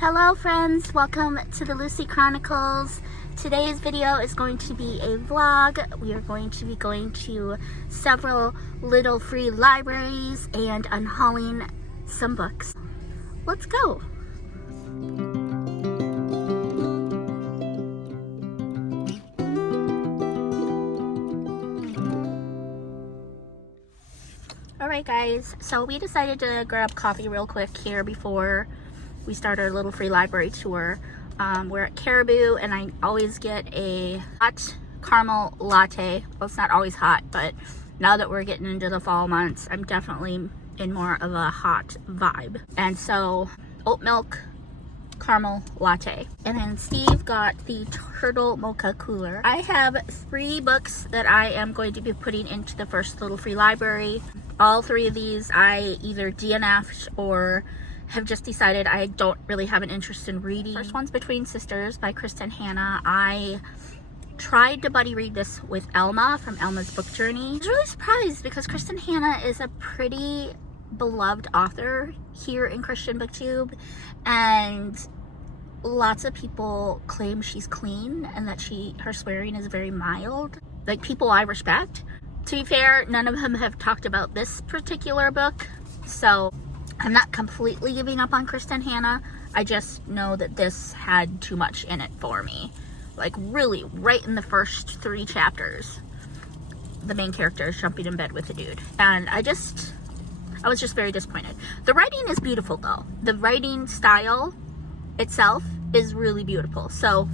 Hello friends, welcome to the Lucy Chronicles. Today's video is going to be a vlog. We are going to be going to several little free libraries and unhauling some books. Let's go! Alright guys, so we decided to grab coffee real quick here before we start our little free library tour. We're at Caribou and I always get a hot caramel latte. Well, it's not always hot, but now that we're getting into the fall months, I'm definitely in more of a hot vibe. And so, oat milk caramel latte. And then Steve got the turtle mocha cooler. I have 3 books that I am going to be putting into the first little free library. All 3 of these I either DNF'd or have just decided I don't really have an interest in reading. First one's Between Sisters by Kristen Hanna. I tried to buddy read this with Elma from Elma's Book Journey. I was really surprised because Kristen Hanna is a pretty beloved author here in Christian BookTube, and lots of people claim she's clean and that her swearing is very mild. Like, people I respect. To be fair, none of them have talked about this particular book, so I'm not completely giving up on Kristen Hanna. I just know that this had too much in it for me. Like, really, right in the first 3 chapters, the main character is jumping in bed with a dude. And I was just very disappointed. The writing is beautiful, though. The writing style itself is really beautiful. So,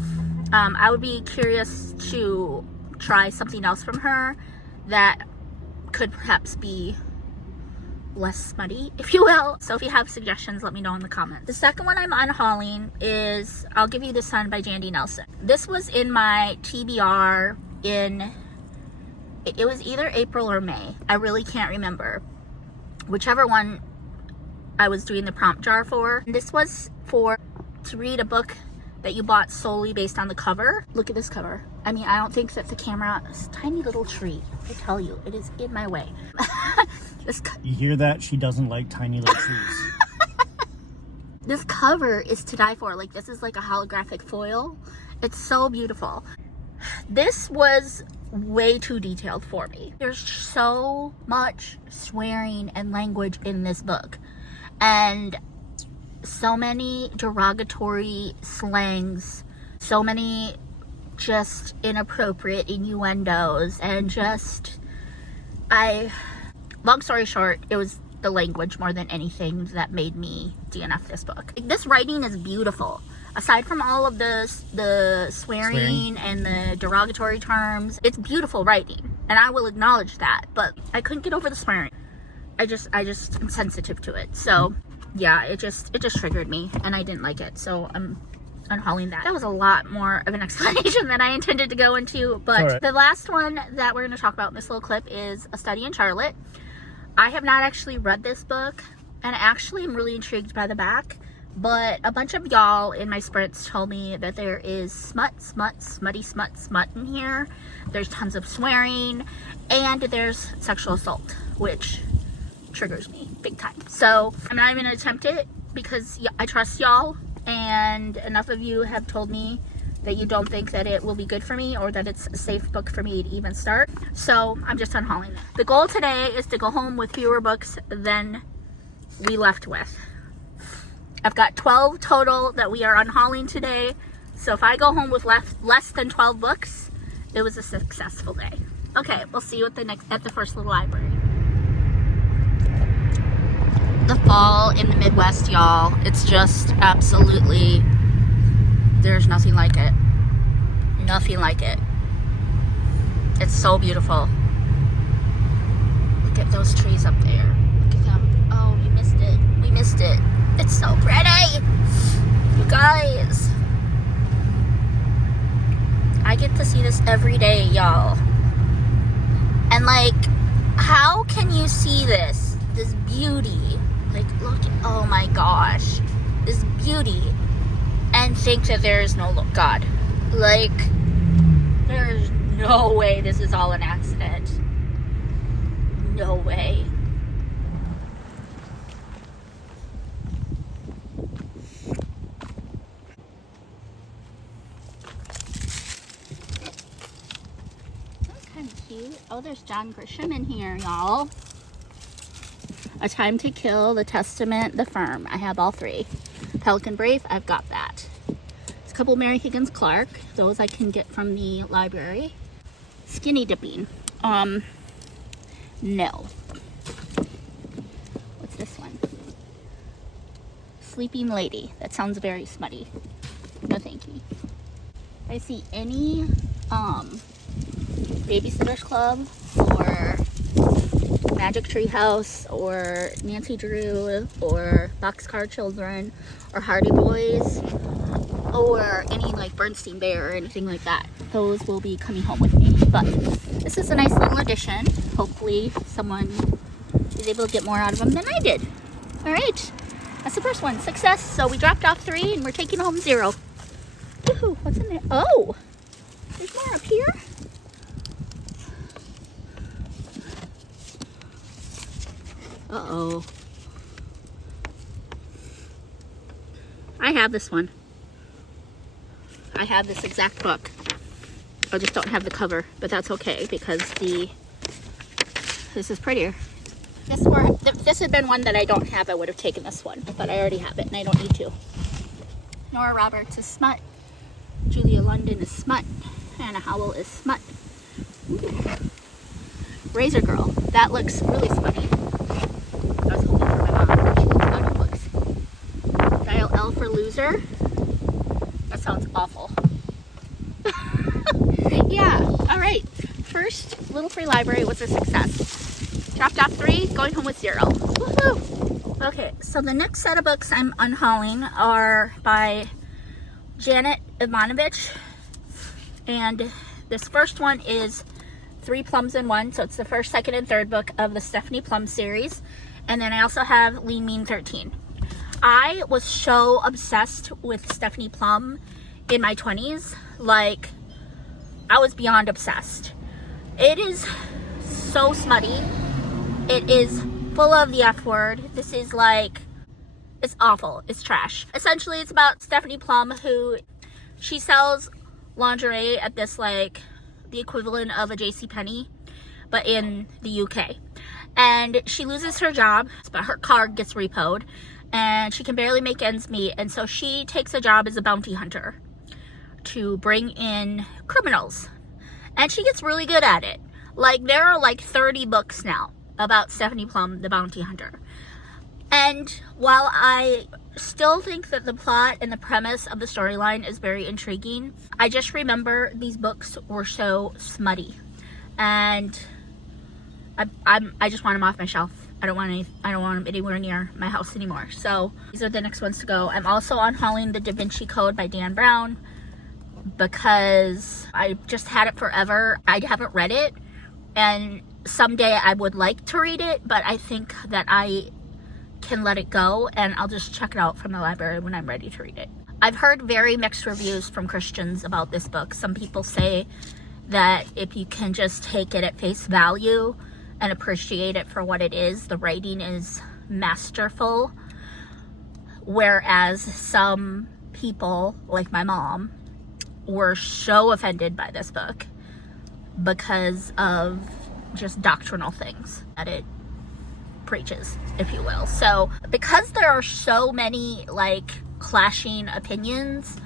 I would be curious to try something else from her that could perhaps be less smutty, if you will. So if you have suggestions, let me know in the comments. The second one I'm unhauling is I'll Give You the Sun by Jandy Nelson. This was in my TBR it was either April or May. I really can't remember. Whichever one I was doing the prompt jar for. This was to read a book that you bought solely based on the cover. Look at this cover. I mean, I don't think that the camera is a tiny little tree. I tell you, it is in my way. You hear that? She doesn't like tiny little trees. This cover is to die for. Like, this is like a holographic foil. It's so beautiful. This was way too detailed for me. There's so much swearing and language in this book. And so many derogatory slangs. So many just inappropriate innuendos. And just, long story short, it was the language more than anything that made me DNF this book. This writing is beautiful. Aside from all of the swearing and the derogatory terms, it's beautiful writing. And I will acknowledge that. But I couldn't get over the swearing. I just am sensitive to it. So yeah, it just triggered me and I didn't like it. So I'm unhauling that. That was a lot more of an explanation than I intended to go into. But the last one that we're going to talk about in this little clip is A Study in Charlotte. I have not actually read this book, and actually I'm really intrigued by the back, but a bunch of y'all in my sprints told me that there is smutty smut in here. There's tons of swearing, and there's sexual assault, which triggers me big time. So I'm not even gonna attempt it because I trust y'all, and enough of you have told me that you don't think that it will be good for me or that it's a safe book for me to even start. So I'm just unhauling it. The goal today is to go home with fewer books than we left with. I've got 12 total that we are unhauling today. So if I go home with less than 12 books, it was a successful day. Okay, we'll see you at the first little library. The fall in the Midwest, y'all. It's just absolutely, there's nothing like it. Nothing like it. It's so beautiful. Look at those trees up there. Look at them. Oh, we missed it. We missed it. It's so pretty. You guys. I get to see this every day, y'all. And like, how can you see this beauty? Like, look, oh my gosh. This beauty. And think that there is no God. Like, there's no way this is all an accident. No way. cute. Oh, there's John Grisham in here, y'all. A Time to Kill, The Testament, The Firm. I have all three. Pelican Brief, I've got that. There's a couple Mary Higgins Clark. Those I can get from the library. Skinny Dipping. No. What's this one? Sleeping Lady. That sounds very smutty. No thank you. I see any Babysitter's Club or Magic Tree House or Nancy Drew or Boxcar Children or Hardy Boys or any like Bernstein Bear or anything like that. Those will be coming home with me. But this is a nice little addition. Hopefully someone is able to get more out of them than I did. All right, that's the first one. Success. So we dropped off 3 and we're taking home 0. Woohoo, what's in there? Oh, there's more up here. Uh-oh. I have this one. I have this exact book. I just don't have the cover, but that's okay because this is prettier. If this had been one that I don't have, I would have taken this one, but I already have it and I don't need to. Nora Roberts is smut. Julia London is smut. Hannah Howell is smut. Ooh. Razor Girl. That looks really smutty. I was hoping for my mom. She looks out of books. Dial L for Loser. That sounds awful. Yeah, alright. First little free library was a success. Dropped off 3, going home with 0. Woohoo! Okay, so the next set of books I'm unhauling are by Janet Ivanovich. And this first one is 3 Plums in One. So it's the first, second, and third book of the Stephanie Plum series. And then I also have Lean Mean 13. I was so obsessed with Stephanie Plum in my 20s. Like, I was beyond obsessed. It is so smutty. It is full of the F word. This is like, it's awful. It's trash. Essentially, it's about Stephanie Plum, who she sells lingerie at this, like, the equivalent of a JCPenney, but in the UK. And she loses her job, but her car gets repoed, and she can barely make ends meet. And so she takes a job as a bounty hunter to bring in criminals. And she gets really good at it. Like, there are like 30 books now about Stephanie Plum, the bounty hunter. And while I still think that the plot and the premise of the storyline is very intriguing, I just remember these books were so smutty. And I just want them off my shelf. I don't want them anywhere near my house anymore. So these are the next ones to go. I'm also unhauling The Da Vinci Code by Dan Brown because I just had it forever. I haven't read it, and someday I would like to read it, but I think that I can let it go and I'll just check it out from the library when I'm ready to read it. I've heard very mixed reviews from Christians about this book. Some people say that if you can just take it at face value and appreciate it for what it is, the writing is masterful, whereas some people, like my mom, were so offended by this book because of just doctrinal things that it preaches, if you will. So because there are so many like clashing opinions,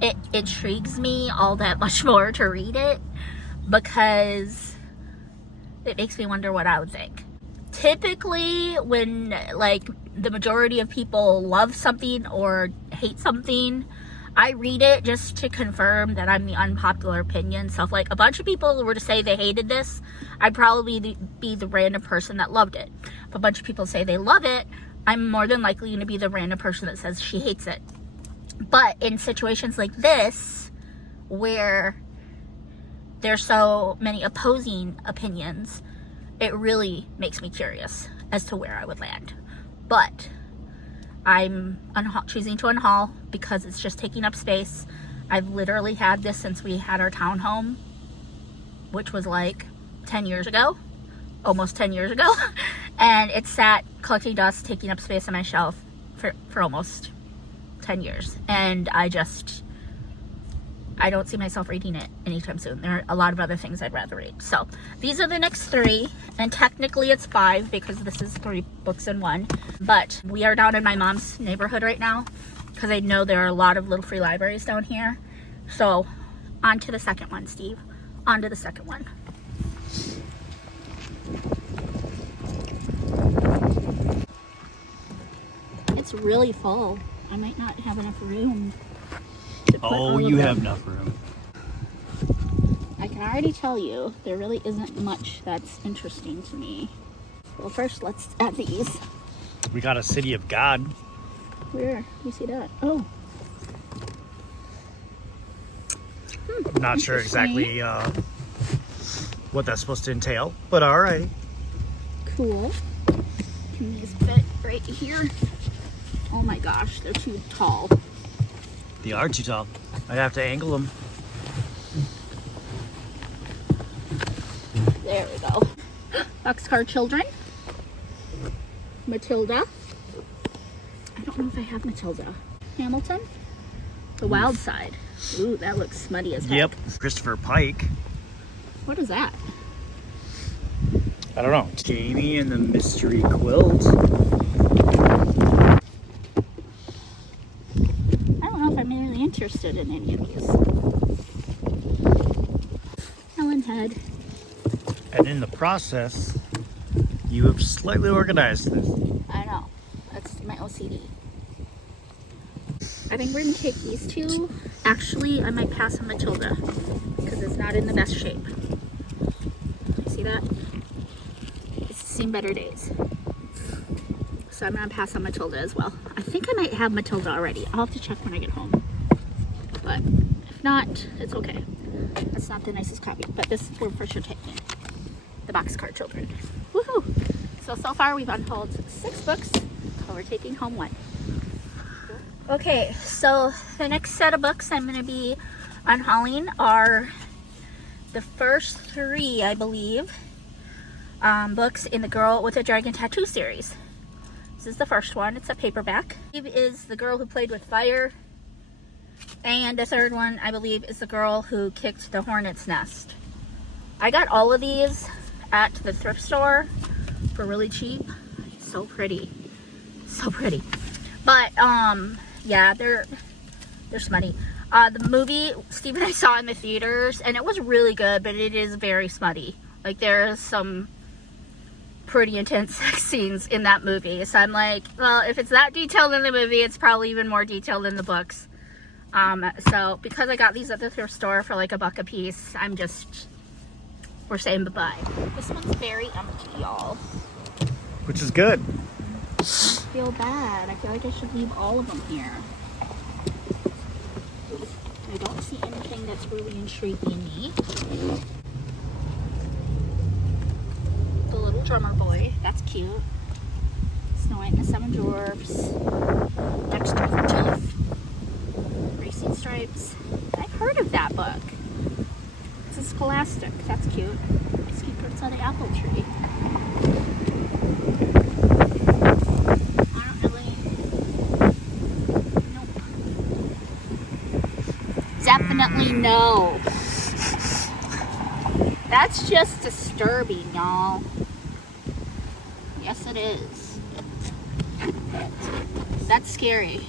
it intrigues me all that much more to read it because it makes me wonder what I would think. Typically when like the majority of people love something or hate something, I read it just to confirm that I'm the unpopular opinion. So if like a bunch of people were to say they hated this, I'd probably be the random person that loved it. If a bunch of people say they love it, I'm more than likely going to be the random person that says she hates it. But in situations like this, where there's so many opposing opinions, it really makes me curious as to where I would land. But I'm choosing to unhaul because it's just taking up space. I've literally had this since we had our townhome, which was like 10 years ago, almost 10 years ago. And it sat collecting dust, taking up space on my shelf for almost 10 years. And I just I don't see myself reading it anytime soon. There are a lot of other things I'd rather read. So these are the next 3, and technically it's 5 because this is 3 books in 1. But we are down in my mom's neighborhood right now because I know there are a lot of little free libraries down here. So on to the second one, Steve. On to the second one. It's really full. I might not have enough room. Oh, you have enough room. I can already tell you there really isn't much that's interesting to me. Well, first let's add these. We got a City of God. Where? You see that? Oh. I'm not sure exactly what that's supposed to entail, but alrighty. Cool. Can these fit right here? Oh my gosh, they're too tall. They are too tall. I'd have to angle them. There we go. Boxcar Children. Matilda. I don't know if I have Matilda. Hamilton. The Wild Side. Ooh, that looks smutty as heck. Yep. Christopher Pike. What is that? I don't know. Jamie and the Mystery Quilt. I don't know if I'm really interested in any of these. Helen Head. And in the process, you have slightly organized this. I know. That's my OCD. I think we're going to take these 2. Actually, I might pass on Matilda because it's not in the best shape. See that? It's seen better days. So I'm going to pass on Matilda as well. I think I might have Matilda already. I'll have to check when I get home. But if not, it's okay. That's not the nicest copy, but this we're for sure taking. The Boxcar Children. Woohoo! So far we've unhauled 6 books, so we're taking home 1. Okay, so the next set of books I'm going to be unhauling are the first 3, I believe, books in the Girl with a Dragon Tattoo series. This is the first one. It's a paperback. It is The Girl Who Played with Fire. And the third one, I believe, is The Girl Who Kicked the Hornet's Nest. I got all of these at the thrift store for really cheap. So pretty. So pretty. But, yeah, they're smutty. The movie, Steve and I saw in the theaters, and it was really good, but it is very smutty. Like, there's some pretty intense sex scenes in that movie. So I'm like, well, if it's that detailed in the movie, it's probably even more detailed in the books. So because I got these at the thrift store for like $1 a piece, we're saying bye-bye. This one's very empty, y'all. Which is good. I feel bad. I feel like I should leave all of them here. I don't see anything that's really intriguing me. The Little Drummer Boy, that's cute. Snow White and the 7 Dwarfs. Dexter the Thief. Racing Stripes. I've heard of that book. It's a Scholastic. That's cute. Secrets of the Apple Tree. I don't really... Nope. Definitely no. That's just disturbing, y'all. Yes, it is. That's scary.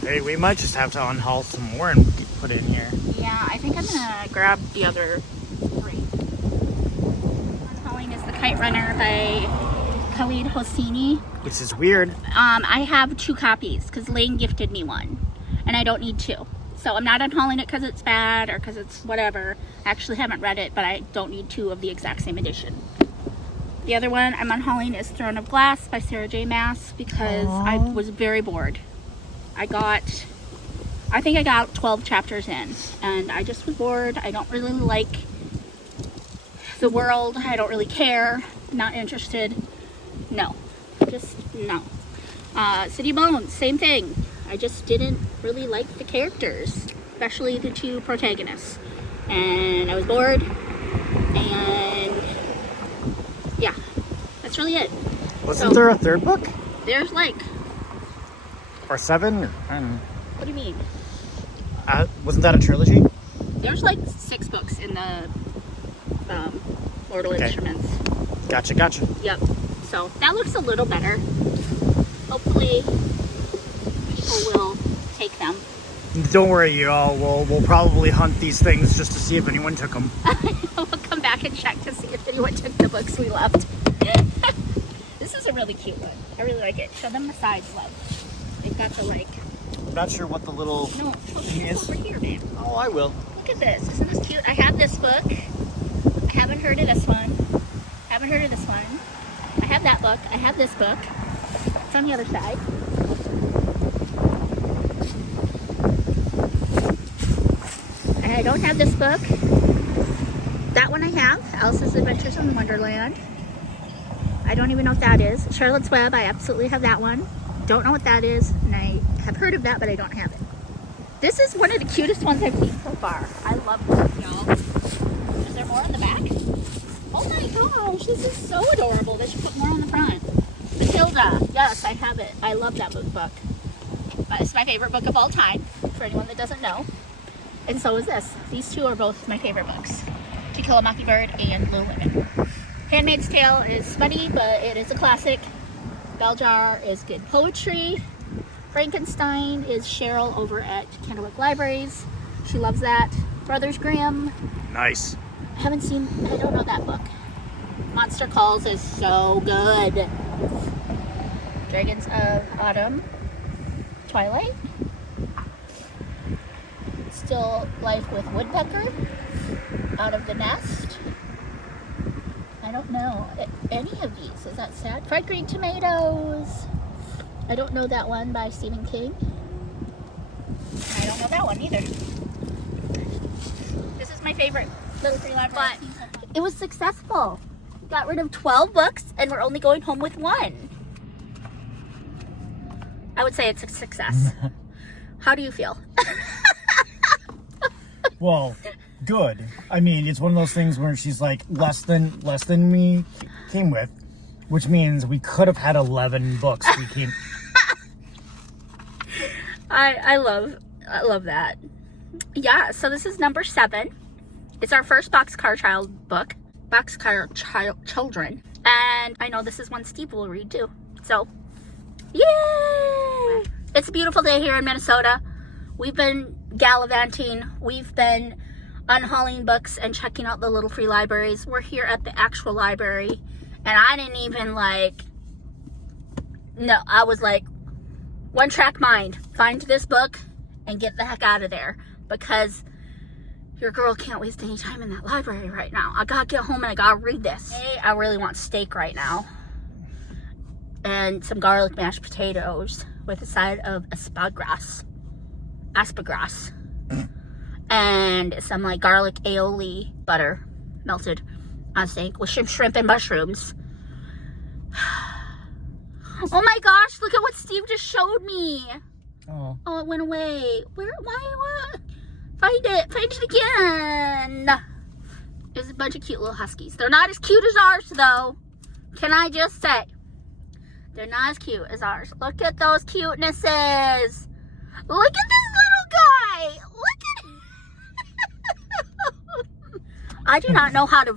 Hey, we might just have to unhaul some more and put in here. Yeah, I think I'm gonna grab the other 3. Unhauling is The Kite Runner by Khalid Hosseini. Which is weird. I have 2 copies because Lane gifted me one, and I don't need 2. So I'm not unhauling it because it's bad or because it's whatever. I actually haven't read it, but I don't need 2 of the exact same edition. The other one I'm unhauling is Throne of Glass by Sarah J. Maas because I was very bored. I think I got 12 chapters in, and I just was bored. I don't really like the world. I don't really care. Not interested. No. Just no. City of Bones, same thing. I just didn't really like the characters, especially the 2 protagonists. And I was bored, and yeah, that's really it. Wasn't there a third book? There's like... Or 7? I don't know. What do you mean? Wasn't that a trilogy? There's like 6 books in the Mortal Instruments. Gotcha. Yep. So that looks a little better. Hopefully people will take them. Don't worry, y'all. We'll probably hunt these things just to see if anyone took them. We'll come back and check to see if anyone took the books we left. This is a really cute one. I really like it. Show them the sides, love. They've got the like... I'm not sure what the little thing is. Over here, man. Oh, I will. Look at this. Isn't this cute? I have this book. I haven't heard of this one. I have that book. I have this book. It's on the other side. I don't have this book. That one I have. Alice's Adventures in Wonderland. I don't even know what that is. Charlotte's Web. I absolutely have that one. Don't know what that is. And I have heard of that, but I don't have it. This is one of the cutest ones I've seen so far. I love this, y'all. Is there more on the back? Oh my gosh, this is so adorable. They should put more on the front. Matilda. Yes, I have it. I love that book. It's my favorite book of all time, for anyone that doesn't know. And so is this. These two are both my favorite books. To Kill a Mockingbird and Little Women. Handmaid's Tale is smutty, but it is a classic. Bell Jar is good poetry. Frankenstein is Cheryl over at Candlewick Libraries. She loves that. Brothers Grimm. Nice. I don't know that book. Monster Calls is so good. Dragons of Autumn. Twilight. Still Life with Woodpecker. Out of the Nest. I don't know any of these. Is that sad? Fried Green Tomatoes. I don't know that one by Stephen King. I don't know that one either. This is my favorite little free library. But it was successful. Got rid of 12 books and we're only going home with 1. I would say it's a success. How do you feel? Well, good. I mean, it's one of those things where she's like less than we came with, which means we could have had 11 books we came. I love that. Yeah, so this is number 7. It's our first Boxcar Child book. Boxcar Children. And I know this is one Steve will read too. So, yay! It's a beautiful day here in Minnesota. We've been gallivanting. We've been unhauling books and checking out the little free libraries. We're here at the actual library. And I didn't even I was like, one track mind. Find this book and get the heck out of there. Because your girl can't waste any time in that library right now. I gotta get home and I gotta read this. Hey, I really want steak right now. And some garlic mashed potatoes with a side of asparagus. And some like garlic aioli butter melted on steak with shrimp and mushrooms. Oh my gosh, look at what Steve just showed me. Oh, it went away. What? Find it again. There's a bunch of cute little huskies. They're not as cute as ours though. Can I just say? They're not as cute as ours. Look at those cutenesses. Look at this little guy. Look at I do not know how to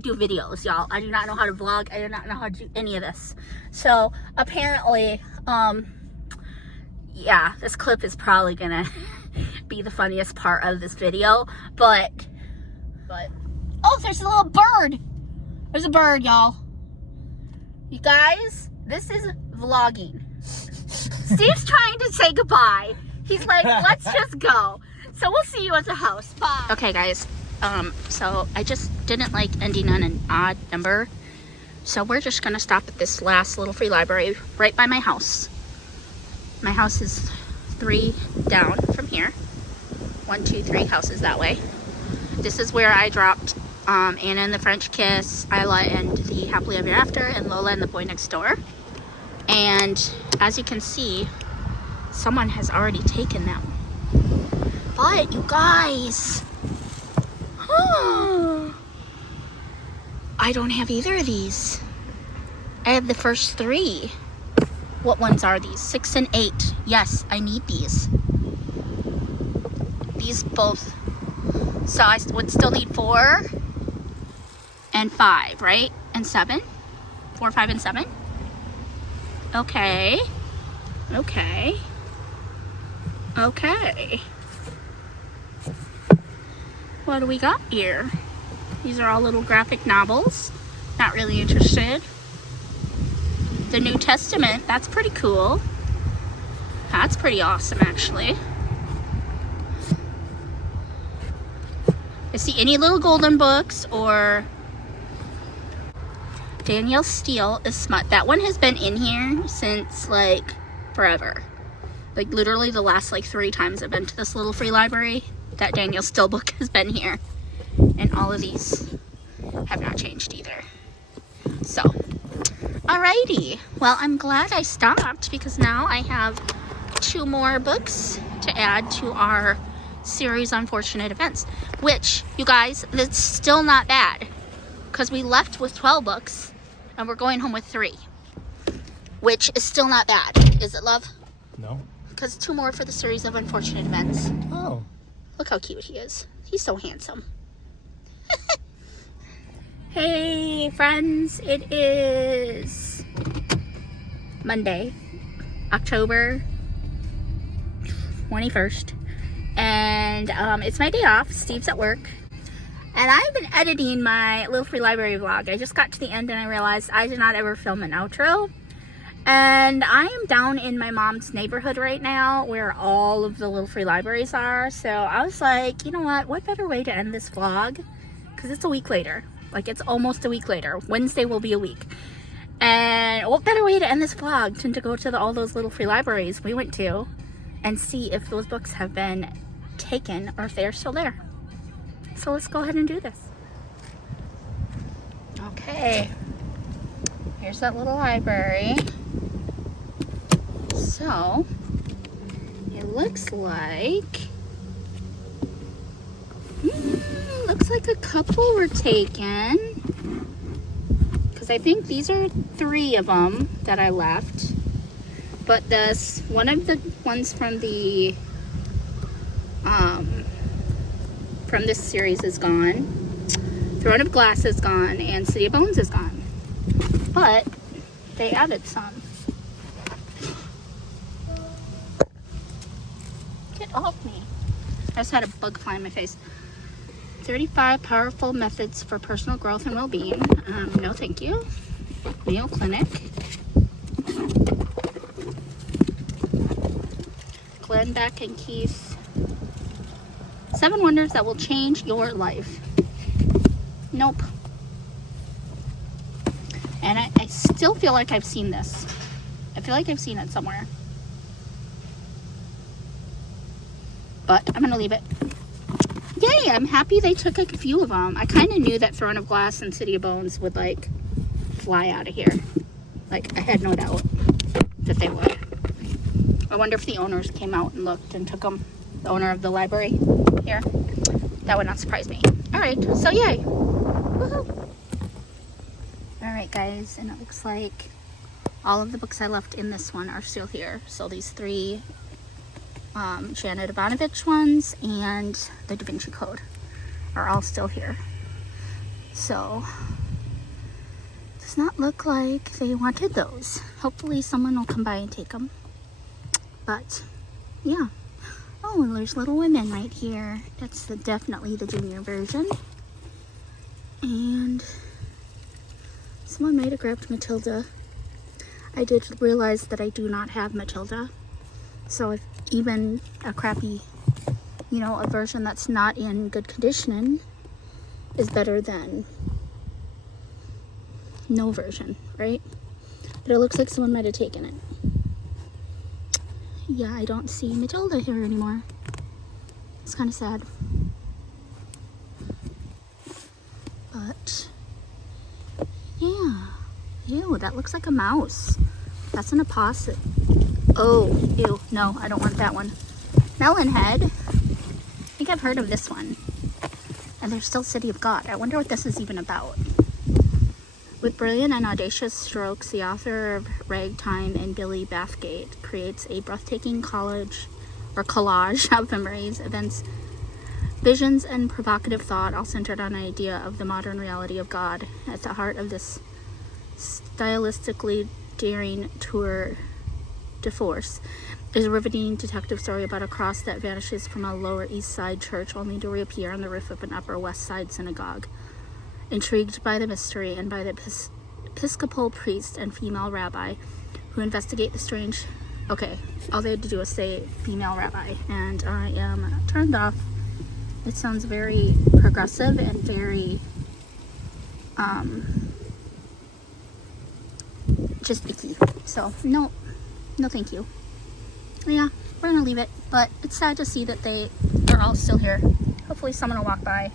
do videos, y'all. I do not know how to vlog. I do not know how to do any of this. So apparently, yeah, this clip is probably gonna be the funniest part of this video. But oh, there's a little bird. There's a bird, y'all. You guys, this is vlogging. Steve's trying to say goodbye. He's like, let's just go. So we'll see you at the house. Bye. Okay, guys. So I just didn't like ending on an odd number. So we're just gonna stop at this last little free library right by my house. My house is 3 down from here. 1, 2, 3 houses that way. This is where I dropped Anna and the French Kiss, Isla and the Happily Ever After, and Lola and the Boy Next Door. And as you can see, someone has already taken them. But you guys, I don't have either of these. I have the first 3. What ones are these? 6 and 8. Yes, I need these. These both. So I would still need 4 and 5, right? And 7? 4, 5, and 7? Okay. Okay. Okay. What do we got here? These are all little graphic novels. Not really interested. The New Testament, that's pretty cool. That's pretty awesome, actually. I see any little golden books or Danielle Steele is smut. That one has been in here since like forever. Like literally the last like 3 times I've been to this little free library, that Danielle Steele book has been here. And all of these have not changed either. So, alrighty. Well, I'm glad I stopped because now I have 2 more books to add to our series Unfortunate Events. Which, you guys, that's still not bad. Because we left with 12 books and we're going home with 3. Which is still not bad. Is it, love? No. Because 2 more for the series of Unfortunate Events. Oh. Look how cute he is. He's so handsome. Hey friends, it is Monday, October 21st, and it's my day off. Steve's at work, and I've been editing my little free library vlog. I just got to the end and I realized I did not ever film an outro, and I am down in my mom's neighborhood right now where all of the little free libraries are. So I was like, you know what better way to end this vlog, because it's a week later. Like, it's almost a week later. Wednesday will be a week. And what better way to end this vlog than to go to all those little free libraries we went to and see if those books have been taken or if they're still there. So let's go ahead and do this. Okay. Here's that little library. So, it looks like... looks like a couple were taken, because I think these are 3 of them that I left, but this one of the ones from the from this series is gone. Throne of Glass is gone, and City of Bones is gone, but they added some. Get off me. I just had a bug fly in my face. 35 powerful methods for personal growth and well-being. No thank you. Mayo Clinic. Glenn Beck and Keith. 7 Wonders That Will Change Your Life. Nope. And I still feel like I've seen this. I feel like I've seen it somewhere. But I'm going to leave it. Yay, I'm happy they took a few of them. I kind of knew that Throne of Glass and City of Bones would, like, fly out of here. Like, I had no doubt that they would. I wonder if the owners came out and looked and took them. The owner of the library here. That would not surprise me. Alright, so yay. Woohoo. Alright, guys, and it looks like all of the books I left in this one are still here. So these 3 Janet Ivanovich ones and the Da Vinci Code are all still here. So, does not look like they wanted those. Hopefully someone will come by and take them. But, yeah. Oh, and there's Little Women right here. That's definitely the junior version. And someone might have grabbed Matilda. I did realize that I do not have Matilda. So if even a crappy, you know, a version that's not in good condition is better than no version, right? But it looks like someone might have taken it. Yeah, I don't see Matilda here anymore. It's kind of sad. But, yeah. Ew, that looks like a mouse. That's an opossum. Oh, ew. No, I don't want that one. Melonhead. I think I've heard of this one. And there's still City of God. I wonder what this is even about. With brilliant and audacious strokes, the author of Ragtime and Billy Bathgate creates a breathtaking collage of memories, events, visions, and provocative thought, all centered on an idea of the modern reality of God. At the heart of this stylistically daring tour de force is a riveting detective story about a cross that vanishes from a Lower East Side church only to reappear on the roof of an Upper West Side synagogue. Intrigued by the mystery and by the Episcopal priest and female rabbi who investigate the strange... Okay, all they had to do was say female rabbi, and I am turned off. It sounds very progressive and very, just icky. So, no thank you. Yeah, we're gonna leave it, but it's sad to see that they are all still here. Hopefully someone will walk by.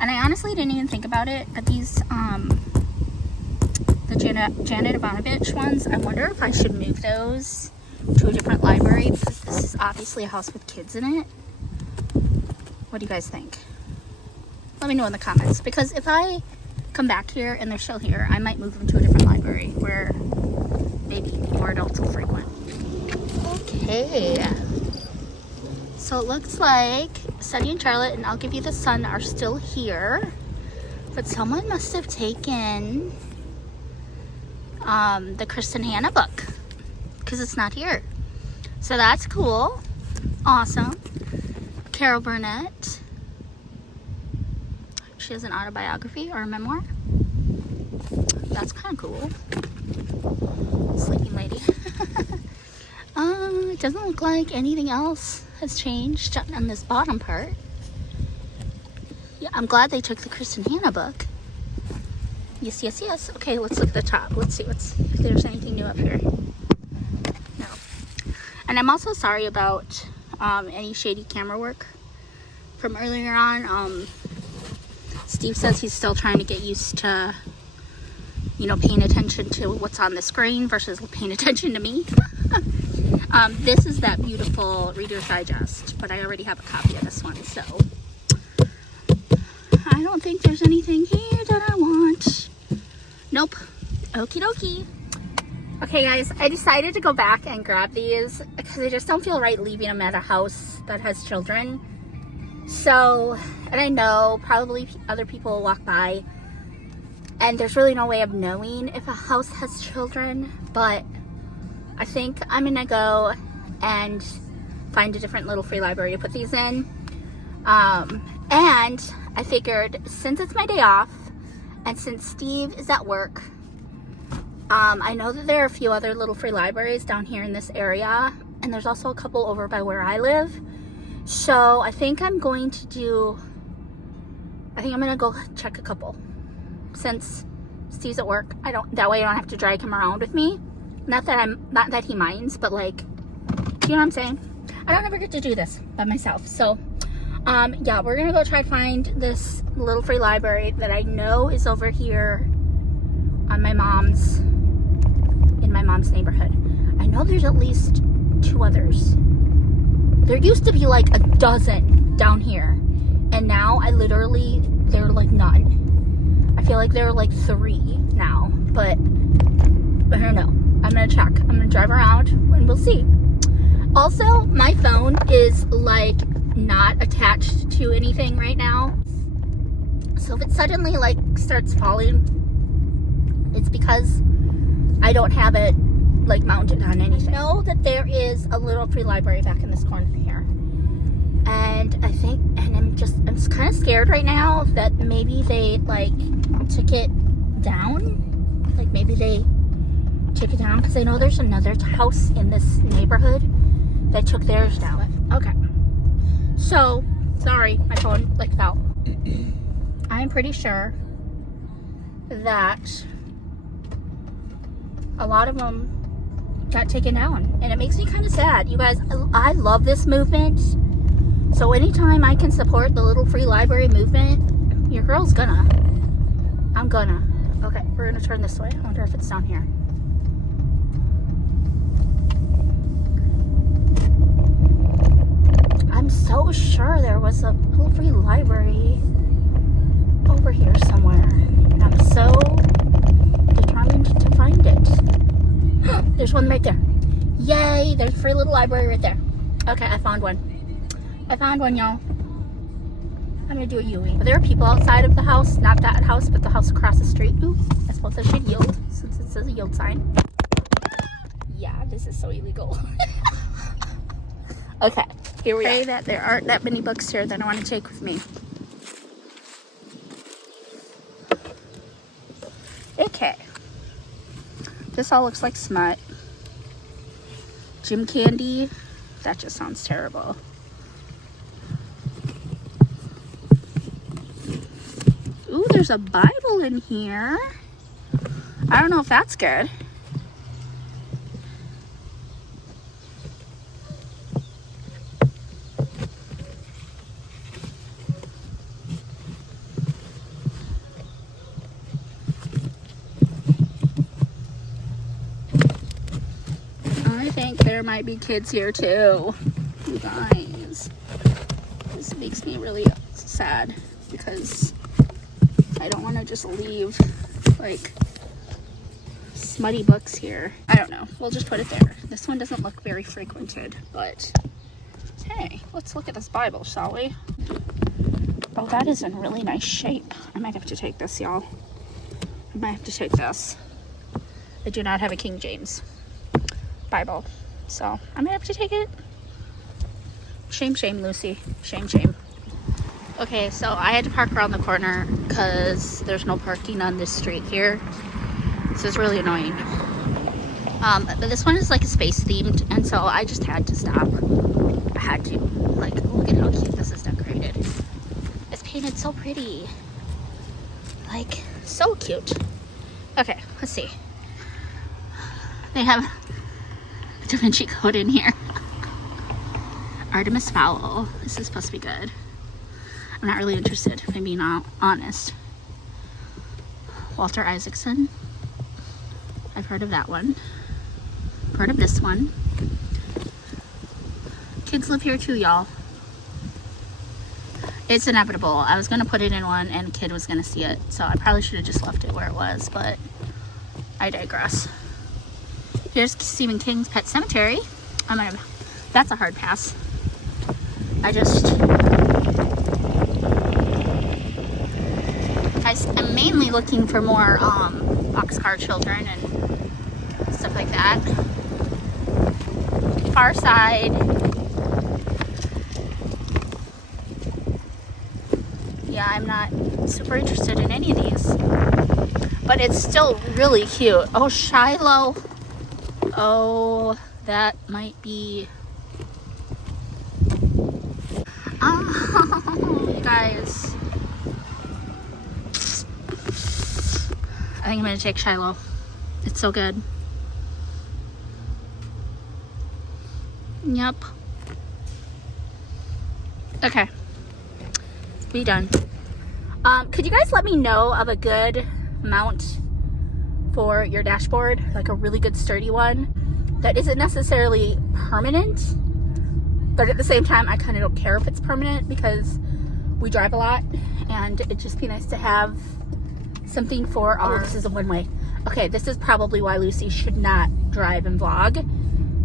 And I honestly didn't even think about it, but these, the Janet Ivanovich ones, I wonder if I should move those to a different library, because this is obviously a house with kids in it. What do you guys think? Let me know in the comments, because if I come back here and they're still here, I might move them to a different library where maybe more adults will frequent. Okay. So it looks like Sunny and Charlotte and I'll Give You the Sun are still here, but someone must have taken the Kristen Hanna book, because it's not here. So that's cool. Awesome. Carol Burnett. She has an autobiography or a memoir. That's kind of cool. Sleeping lady. It doesn't look like anything else has changed on this bottom part. Yeah, I'm glad they took the Kristen Hanna book. Yes, yes, yes. Okay, let's look at the top. Let's see if there's anything new up here. No. And I'm also sorry about any shady camera work from earlier on. Steve says he's still trying to get used to, paying attention to what's on the screen versus paying attention to me. This is that beautiful Reader's Digest, but I already have a copy of this one, so I don't think there's anything here that I want. Nope. Okie dokie. Okay, guys, I decided to go back and grab these because I just don't feel right leaving them at a house that has children. So, and I know probably other people will walk by, and there's really no way of knowing if a house has children, but I think I'm gonna go and find a different little free library to put these in. And I figured, since it's my day off and since Steve is at work, I know that there are a few other little free libraries down here in this area, and there's also a couple over by where I live. So I think I'm going to go check a couple. Since Steve's at work, that way I don't have to drag him around with me. Not that he minds, but like, you know what I'm saying? I don't ever get to do this by myself. So, yeah, we're gonna go try to find this little free library that I know is over here on in my mom's neighborhood. I know there's at least 2 others. There used to be like a dozen down here, and now there are like none. I feel like there are like 3 now, but I don't know. I'm gonna check. I'm gonna drive around and we'll see. Also, my phone is like not attached to anything right now. So if it suddenly like starts falling, it's because I don't have it like mounted on anything. I know that there is a little free library back in this corner here. And I'm just kind of scared right now that maybe they like took it down. Like maybe they took it down, because I know there's another house in this neighborhood that took theirs down. Okay. So, sorry, my phone like fell. I'm pretty sure that a lot of them got taken down, and it makes me kind of sad. You guys, I love this movement. So anytime I can support the little free library movement, your girl's gonna. I'm gonna. Okay, we're gonna turn this way. I wonder if it's down here. I'm so sure there was a little free library over here somewhere, and I'm so right there. Yay, there's a free little library right there. Okay, I found one. I found one, y'all. I'm gonna do a Yui. There are people outside of the house, not that house, but the house across the street. Ooh, I suppose I should yield since it says a yield sign. Yeah, this is so illegal. Okay, here we are. That there aren't that many books here that I want to take with me. Okay. This all looks like smut. Gym candy. That just sounds terrible. Ooh, there's a Bible in here. I don't know if that's good. I think there might be kids here too. You guys. This makes me really sad because I don't want to just leave like smutty books here. I don't know. We'll just put it there. This one doesn't look very frequented, but hey, let's look at this Bible, shall we? Oh, that is in really nice shape. I might have to take this, y'all. I might have to take this. I do not have a King James Bible, so I might have to take it. Shame, shame, Lucy. Shame, shame. Okay, so I had to park around the corner because there's no parking on this street here. So it's really annoying. But this one is like space themed, and so I just had to stop. I had to. Like, look at how cute this is decorated. It's painted so pretty. Like, so cute. Okay, let's see. They have a Da Vinci Code in here. Artemis Fowl. This is supposed to be good. I'm not really interested, if I'm being honest. Walter Isaacson. I've heard of that one. Heard of this one. Kids live here too, y'all. It's inevitable. I was going to put it in one and a kid was going to see it. So I probably should have just left it where it was, but I digress. Here's Stephen King's Pet Cemetery. That's a hard pass. I'm mainly looking for more Boxcar Children and stuff like that. Far Side. Yeah, I'm not super interested in any of these. But it's still really cute. Oh, Shiloh. Oh, that might be... Oh, you guys. I think I'm going to take Shiloh. It's so good. Yep. Okay. We done. Could you guys let me know of a good mount for your dashboard? Like a really good sturdy one that isn't necessarily permanent, but at the same time, I kind of don't care if it's permanent because we drive a lot and it'd just be nice to have something for our... Oh, this is a one-way. Okay, this is probably why Lucy should not drive and vlog,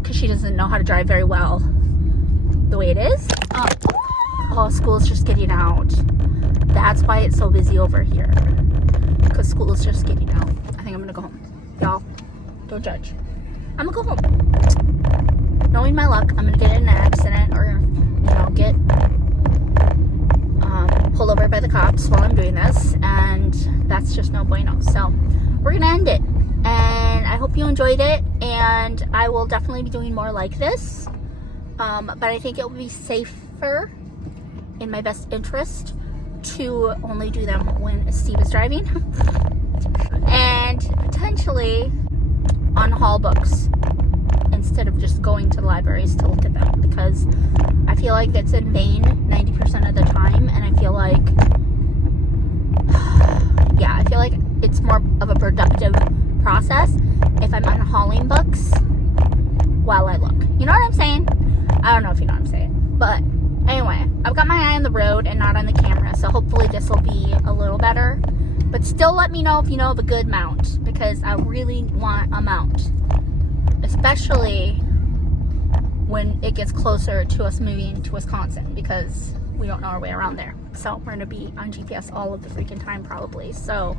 because she doesn't know how to drive very well the way it is. Oh, school's just getting out. That's why it's so busy over here, because school is just getting out. I think I'm gonna go home. Y'all, don't judge. I'm gonna go home. Knowing my luck, I'm gonna get in an accident or, get pulled over by the cops while I'm doing this, and that's just no bueno. So we're gonna end it, and I hope you enjoyed it, and I will definitely be doing more like this, but I think it will be safer, in my best interest, to only do them when Steve is driving and potentially unhaul books instead of just going to the libraries to look at them, because I feel like that's in vain 90% of the time, and I feel like I feel like it's more of a productive process if I'm unhauling books while I look. You know what I'm saying? I don't know if you know what I'm saying, but anyway, I've got my eye on the road and not on the camera, so hopefully this will be a little better. But still let me know if you know of a good mount, because I really want a mount. especially when it gets closer to us moving to Wisconsin, because we don't know our way around there. So we're gonna be on GPS all of the freaking time probably. So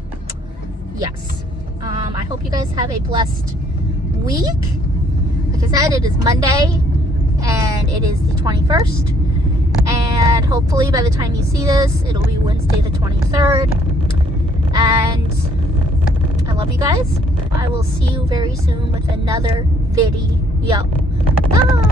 yes, I hope you guys have a blessed week. Like I said, it is Monday and it is the 21st, and hopefully by the time you see this, it'll be Wednesday the 23rd. And I love you guys. I will see you very soon with another video. Bye.